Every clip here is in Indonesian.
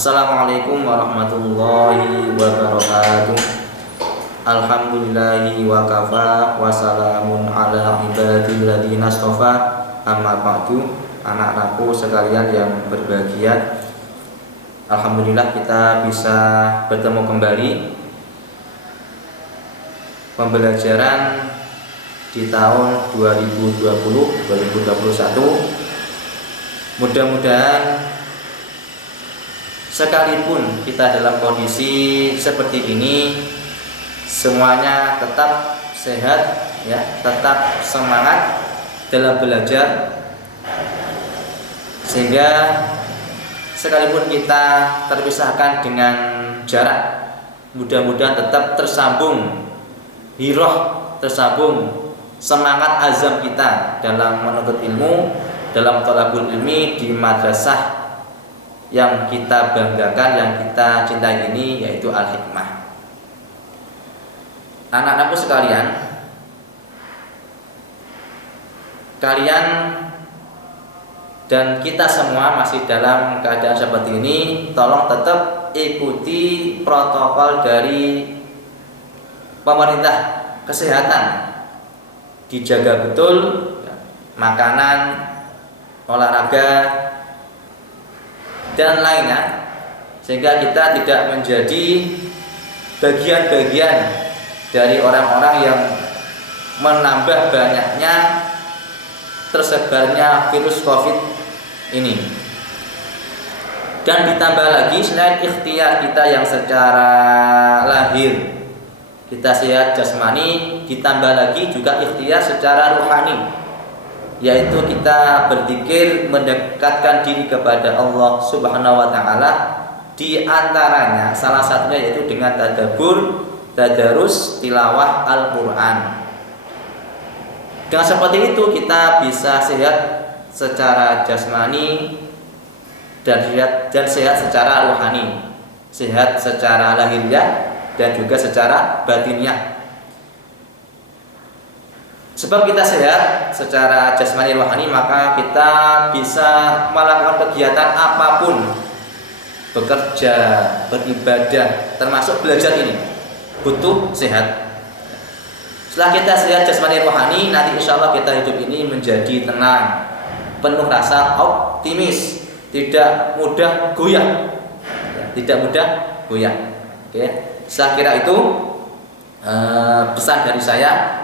Assalamualaikum warahmatullahi wabarakatuh. Alhamdulillahi wa kafa wa salamun ala ibadil ladzina astafa. Amma ba'du. Anak-anakku sekalian yang berbahagia, alhamdulillah kita bisa bertemu kembali. Pembelajaran di tahun 2020-2021. Mudah-mudahan sekalipun kita dalam kondisi seperti ini, semuanya tetap sehat, ya, tetap semangat dalam belajar, sehingga sekalipun kita terpisahkan dengan jarak, mudah-mudahan tetap tersambung hiroh, tersambung semangat azam kita dalam menuntut ilmu, dalam thalabul ilmi di madrasah yang kita banggakan, yang kita cintai ini, yaitu Al-Hikmah. Anak-anakku sekalian, kalian dan kita semua masih dalam keadaan seperti ini. Tolong tetap ikuti protokol dari pemerintah kesehatan, dijaga betul makanan, olahraga, dan lainnya, sehingga kita tidak menjadi bagian-bagian dari orang-orang yang menambah banyaknya tersebarnya virus COVID ini. Dan ditambah lagi, selain ikhtiar kita yang secara lahir kita sehat jasmani, ditambah lagi juga ikhtiar secara rohani, yaitu kita berzikir, mendekatkan diri kepada Allah Subhanahu wa taala. Di antaranya salah satunya yaitu dengan tadabbur, tadarus, tilawah Al-Qur'an. Dengan seperti itu kita bisa sehat secara jasmani dan sehat secara rohani, sehat secara lahiriah dan juga secara batiniah. Sebab kita sehat secara jasmani rohani, maka kita bisa melakukan kegiatan apapun, bekerja, beribadah, termasuk belajar ini butuh sehat. Setelah kita sehat jasmani rohani, nanti insya Allah kita hidup ini menjadi tenang, penuh rasa optimis, tidak mudah goyah, tidak mudah goyah. Oke, saya kira itu pesan dari saya.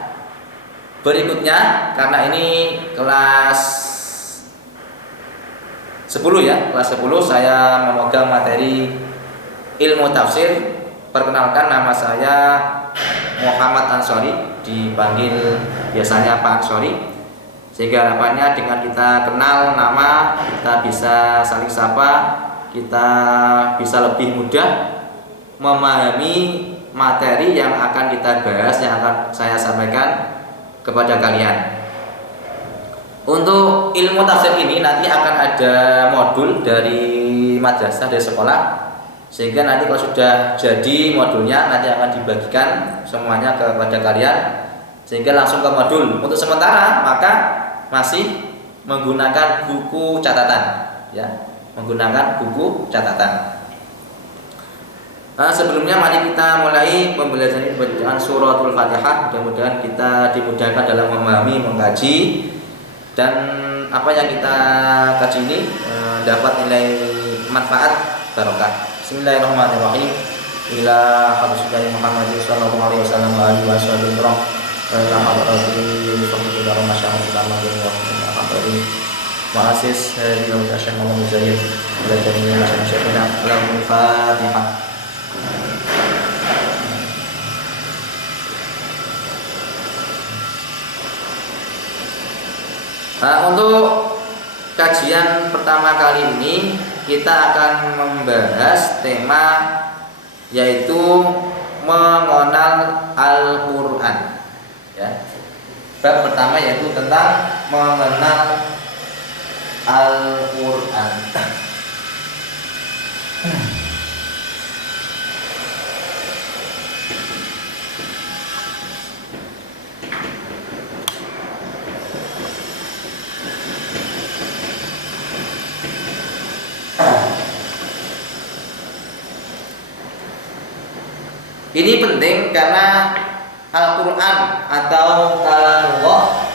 Berikutnya, karena ini kelas 10 ya, kelas 10 saya memegang materi ilmu tafsir. Perkenalkan, nama saya Muhammad Ansori, dipanggil biasanya Pak Ansori. Sehingga harapannya dengan kita kenal nama, kita bisa saling sapa, kita bisa lebih mudah memahami materi yang akan kita bahas, yang akan saya sampaikan kepada kalian. Untuk ilmu tafsir ini nanti akan ada modul dari madrasah, dari sekolah, sehingga nanti kalau sudah jadi modulnya nanti akan dibagikan semuanya kepada kalian, sehingga langsung ke modul. Untuk sementara maka masih menggunakan buku catatan, ya, menggunakan buku catatan. Sebelumnya mari kita mulai pembelajaran bacaan suratul Fatihah. Mudah-mudahan kita dimudahkan dalam memahami, mengkaji, dan apa yang kita kaji ini dapat nilai manfaat barokah. Bismillahirrahmanirrahim. Ila hadratin Muhammadin sallallahu alaihi wasallam wa alihi wasallam. Muassis dari Syekh Muhammad Zaid belajar ini Syekhina Al-Fatihah. Untuk kajian pertama kali ini kita akan membahas tema yaitu mengenal Al-Qur'an, ya. Bab pertama yaitu tentang mengenal Al-Qur'an. Ini penting karena Al-Quran atau Kalamullah,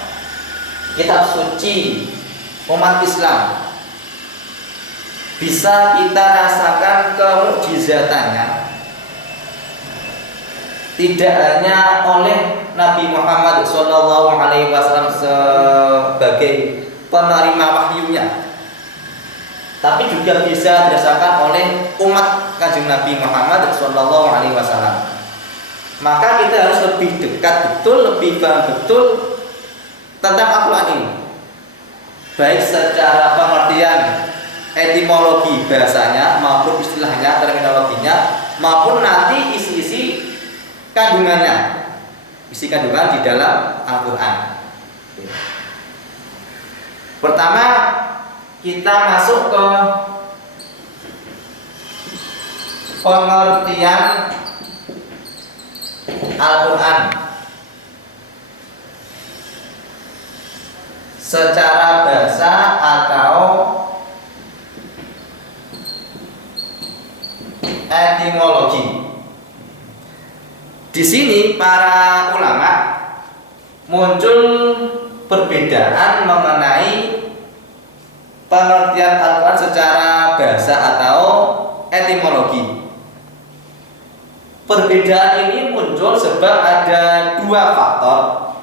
kitab suci umat Islam, bisa kita rasakan kemukjizatannya tidak hanya oleh Nabi Muhammad SAW sebagai penerima wahyunya, tapi juga bisa dirasakan oleh umat Kanjeng Nabi Muhammad SAW. Maka kita harus lebih dekat betul, lebih paham betul tentang Al-Quran ini, baik secara pengertian etimologi bahasanya maupun istilahnya, terminologinya, maupun nanti isi-isi kandungannya, isi kandungan di dalam Al-Quran. Pertama, kita masuk ke pengertian Al-Quran secara bahasa atau etimologi. Di sini para ulama muncul perbedaan mengenai pengertian Al-Quran secara bahasa atau etimologi. Perbedaan ini muncul sebab ada dua faktor.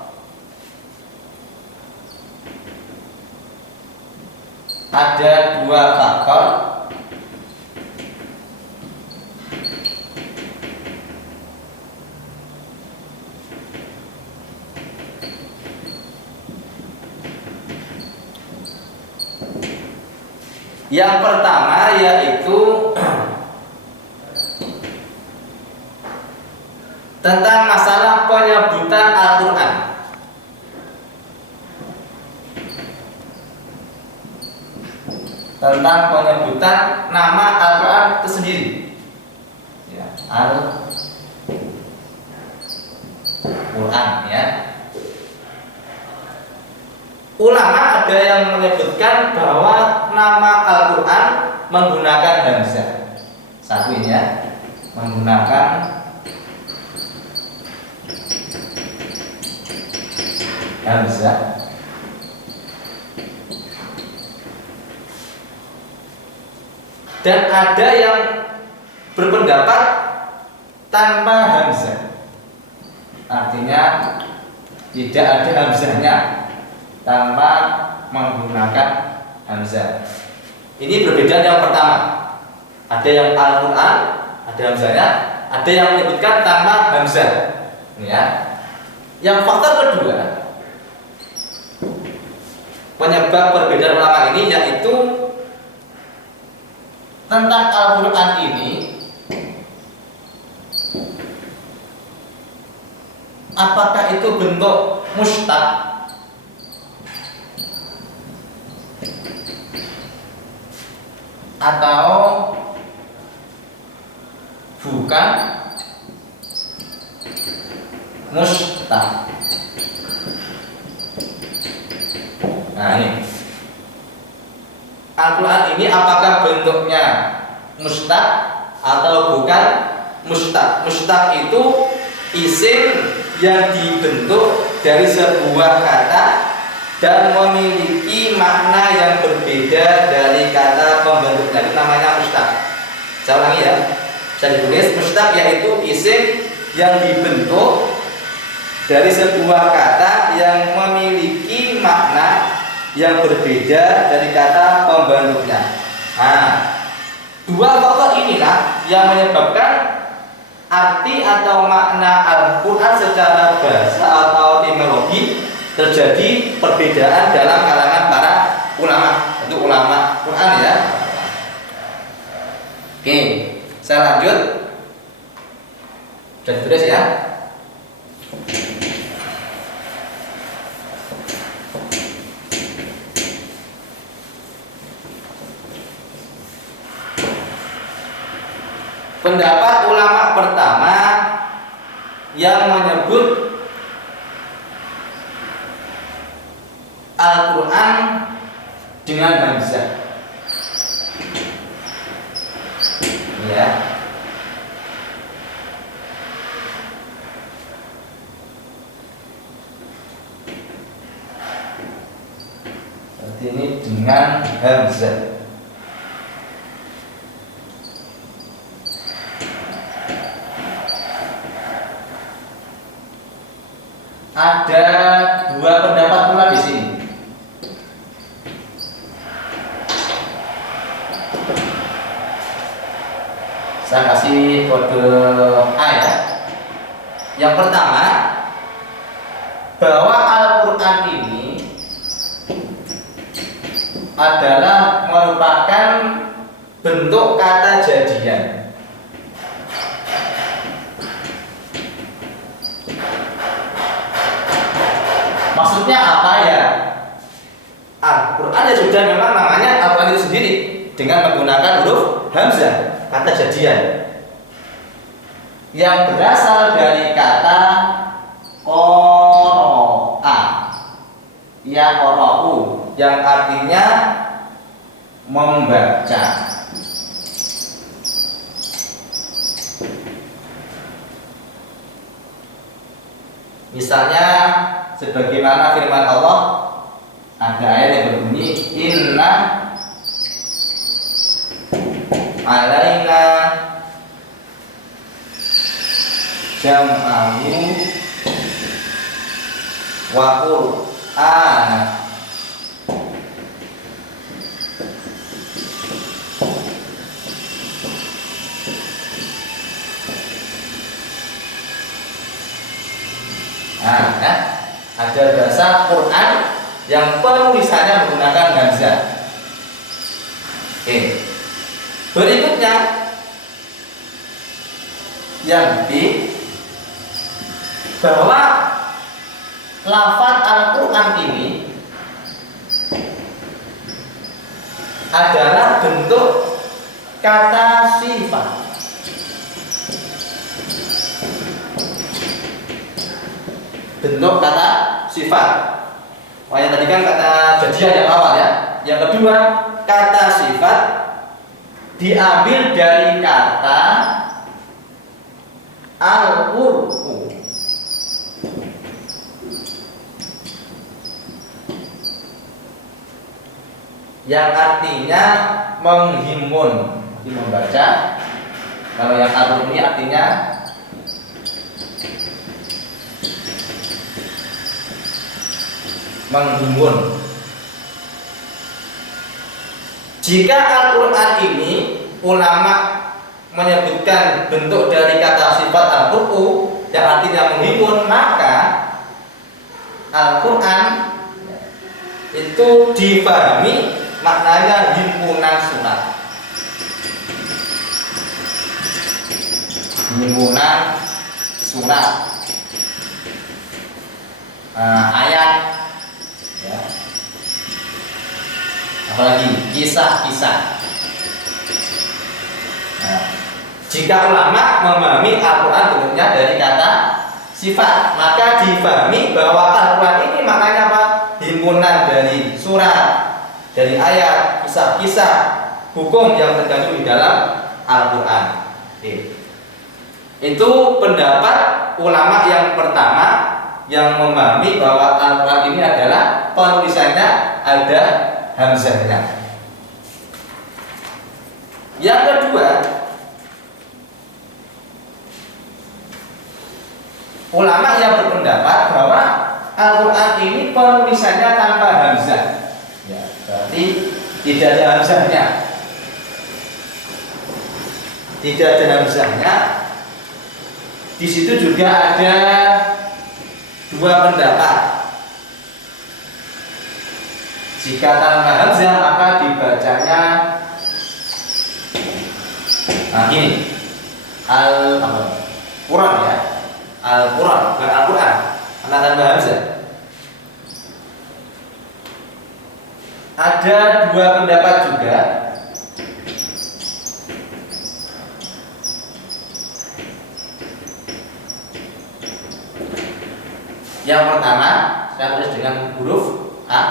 Ada dua faktor yang pertama yaitu tentang masalah penyebutan Al-Quran. Tentang penyebutan nama Al-Quran itu sendiri, ya, Al-Quran, ya. Ulama ada yang menyebutkan bahwa nama Al-Quran menggunakan hamzah. Satu ini ya, menggunakan hamzah. Dan ada yang berpendapat tanpa hamzah, artinya tidak ada hamzahnya, tanpa menggunakan hamzah. Ini berbeda yang pertama. Ada yang Al-Quran, ada hamzahnya, ada yang menyebutkan tanpa hamzah. Ini ya. Yang faktor kedua, penyebab perbedaan ulama ini yaitu tentang Al-Quran ini, apakah itu bentuk mustaq atau bukan mustaq. Nah ini Al-Quran ini apakah bentuknya mustaq atau bukan mustaq. Mustaq itu isim yang dibentuk dari sebuah kata dan memiliki makna yang berbeda dari kata pembentuknya, itu namanya mustaq. Saya ulangi ya, bisa ditulis. Mustaq yaitu isim yang dibentuk dari sebuah kata yang memiliki makna yang berbeda dari kata pembentuknya. Nah, dua faktor inilah yang menyebabkan arti atau makna Al-Quran secara bahasa atau etimologi terjadi perbedaan dalam kalangan para ulama, itu ulama Quran ya. Oke, saya lanjut. Sudah ditulis ya. Pendapat ulama pertama yang menyebut Al-Quran dengan hamzah, ya, Jadi ini dengan hamzah. Ada dua pendapat pula di sini. Saya kasih kode A ya. Yang pertama, bahwa Al-Quran ini adalah merupakan bentuk kata jadian. Maksudnya apa ya? Al-Quran ya sudah memang namanya Al-Quran itu sendiri dengan menggunakan huruf hamzah, kata jadian yang berasal dari kata qara'a, ya qara'u, yang artinya membaca. Misalnya sebagaimana firman Allah, ada ayat yang berbunyi inna alaina jam'ahu wa qur'ana. Nah, ada bahasa Quran yang penulisannya menggunakan hamzah. Oke. Berikutnya yang B, bahwa lafaz Al-Quran ini adalah bentuk kata sifat. Bentuk kata sifat. Wah, yang tadi kan kata jadian yang awal ya. Yang kedua, kata sifat diambil dari kata al-qur'u, yang artinya menghimpun, membaca. Kalau yang al-qur'u ini artinya menghimpun. Jika Al-Quran ini ulama menyebutkan bentuk dari kata sifat al-qur'u yang artinya menghimpun, maka Al-Quran itu dipahami maknanya himpunan surat. Himpunan surat, ayat, ya. Apalagi kisah-kisah. Nah, jika ulama memahami Al-Quran bentuknya dari kata sifat, maka difahami bahwa Al-Quran ini maknanya apa? Himpunan dari surat, dari ayat, kisah-kisah, hukum yang terkandung di dalam Al-Quran. Itu pendapat ulama yang pertama yang memahami bahwa Al-Quran ini adalah penulisannya ada hamzahnya. Yang kedua, ulama yang berpendapat bahwa Al-Quran ini penulisannya tanpa hamzah, ya, berarti tidak ada hamzahnya. Tidak ada hamzahnya. Di situ juga ada dua pendapat. Jika tanpa hamzah maka dibacanya gini, Al-Quran ya, Al-Quran, bukan Al-Quran, karena tanpa hamzah. Ada dua pendapat juga. Yang pertama, saya tulis dengan huruf A,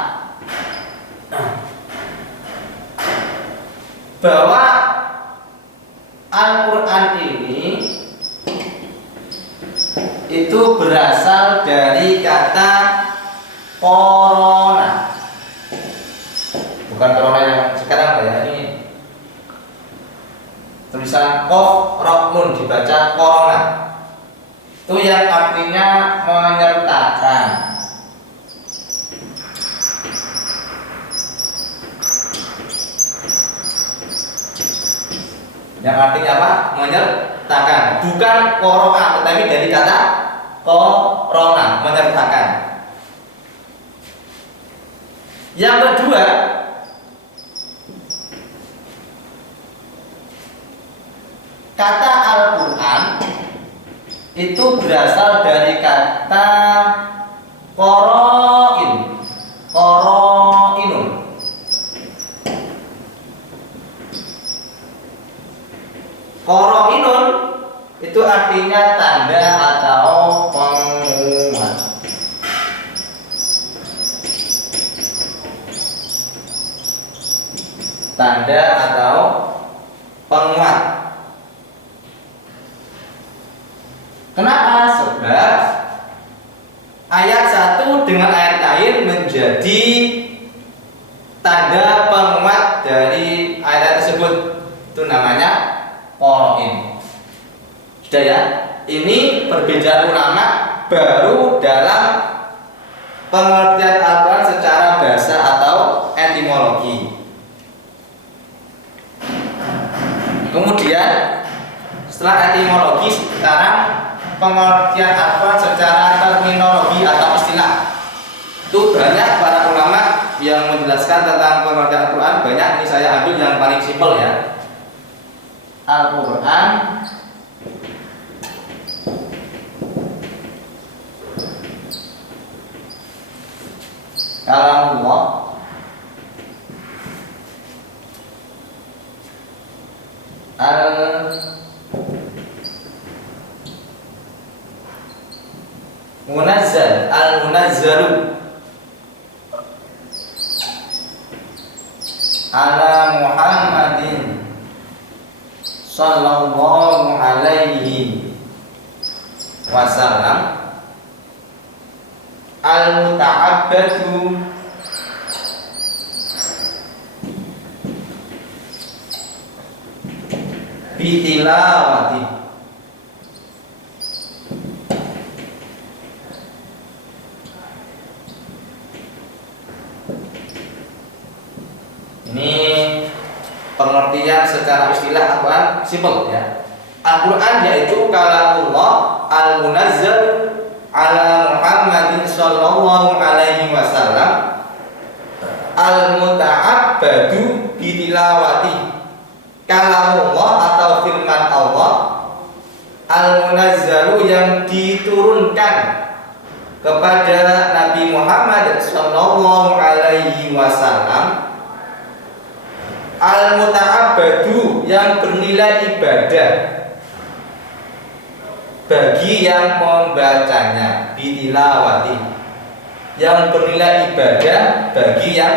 bahwa Al-Quran ini itu berasal dari kata korona. bukan corona yang sekarang ya, ini tulisan kof ro nun dibaca corona, itu yang artinya menyertakan. Yang artinya apa? Menyertakan, bukan corona, tetapi dari kata corona, menyertakan. Yang kedua, kata Al-Quran itu berasal dari kata qoro'in, qoro'inun. Qoro'inun itu artinya tanda atau penguat. Tanda atau penguat. Kenapa? Sebab ayat satu dengan ayat lain menjadi tanda penguat dari ayat tersebut. Itu namanya qoro'in. Sudah ya? Ini perbedaan ulama baru dalam pengertian Al-Quran secara bahasa atau etimologi. Kemudian setelah etimologi, sekarang pengertian Al-Quran secara terminologi atau istilah. Itu banyak para ulama yang menjelaskan tentang pengertian Al-Quran. Banyak, ini saya ambil yang paling simpel ya. Al-Quran kalamullah al-munazzal, al-munazzalu ala Muhammadin sallallahu alaihi wasallam, al-muta'abbadu bitilawati. Ini pengertian secara istilah Al-Quran simpel ya. Al-Quran yaitu kalamullah al-munazzal ala Muhammadin sallallahu alaihi wasallam, al-muta'abbadu bitilawati. Kalamullah atau firman Allah, al-munazzalu yang diturunkan kepada Nabi Muhammad sallallahu alaihi wasallam, al-muta'abbadu yang bernilai ibadah bagi yang membacanya, bitilawati yang bernilai ibadah bagi yang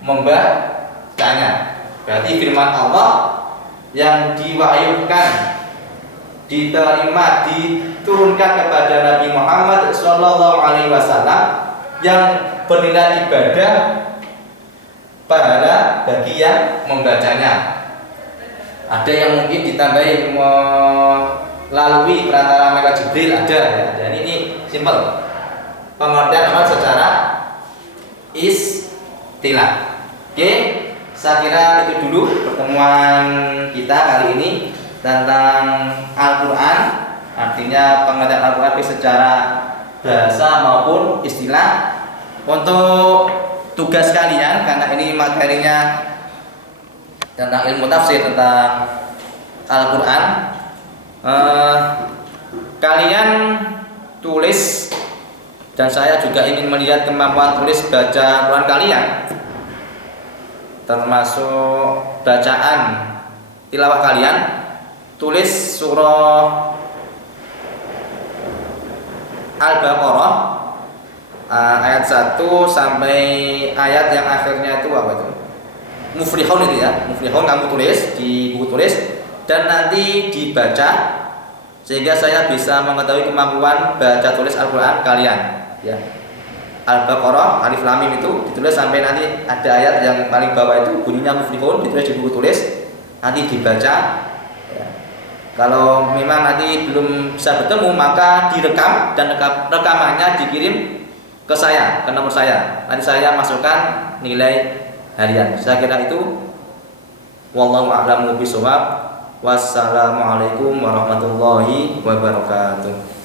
membacanya. Berarti firman Allah yang diwahyukan, diterima, diturunkan kepada Nabi Muhammad sallallahu alaihi wasallam yang bernilai ibadah pada bagi yang membacanya. Ada yang mungkin ditambahi melalui perantara malaikat Jibril, ada ya. Dan ini simpel. Pengertian apa secara istilah. Oke, saya kira itu dulu pertemuan kita kali ini tentang Al-Quran. Artinya pengertian Al-Quran secara bahasa maupun istilah. Untuk tugas kalian, karena ini materinya tentang ilmu tafsir tentang Al-Quran, kalian tulis, dan saya juga ingin melihat kemampuan tulis baca Al-Quran kalian, termasuk bacaan tilawah kalian. Tulis surah Al-Baqarah ayat 1 sampai ayat yang akhirnya itu apa itu? Muflihun itu ya. Muflihun kamu tulis di buku tulis dan nanti dibaca sehingga saya bisa mengetahui kemampuan baca tulis Al-Quran kalian ya. Al-Baqarah alif lam mim itu ditulis sampai nanti ada ayat yang paling bawah itu bunyinya muflihun, ditulis di buku tulis, nanti dibaca ya. Kalau memang nanti belum bisa bertemu maka direkam dan rekamannya dikirim ke saya, ke nomor saya. Nanti saya masukkan nilai harian. Saya kira itu. Wallahu a'lamu bishawab. Wassalamualaikum warahmatullahi wabarakatuh.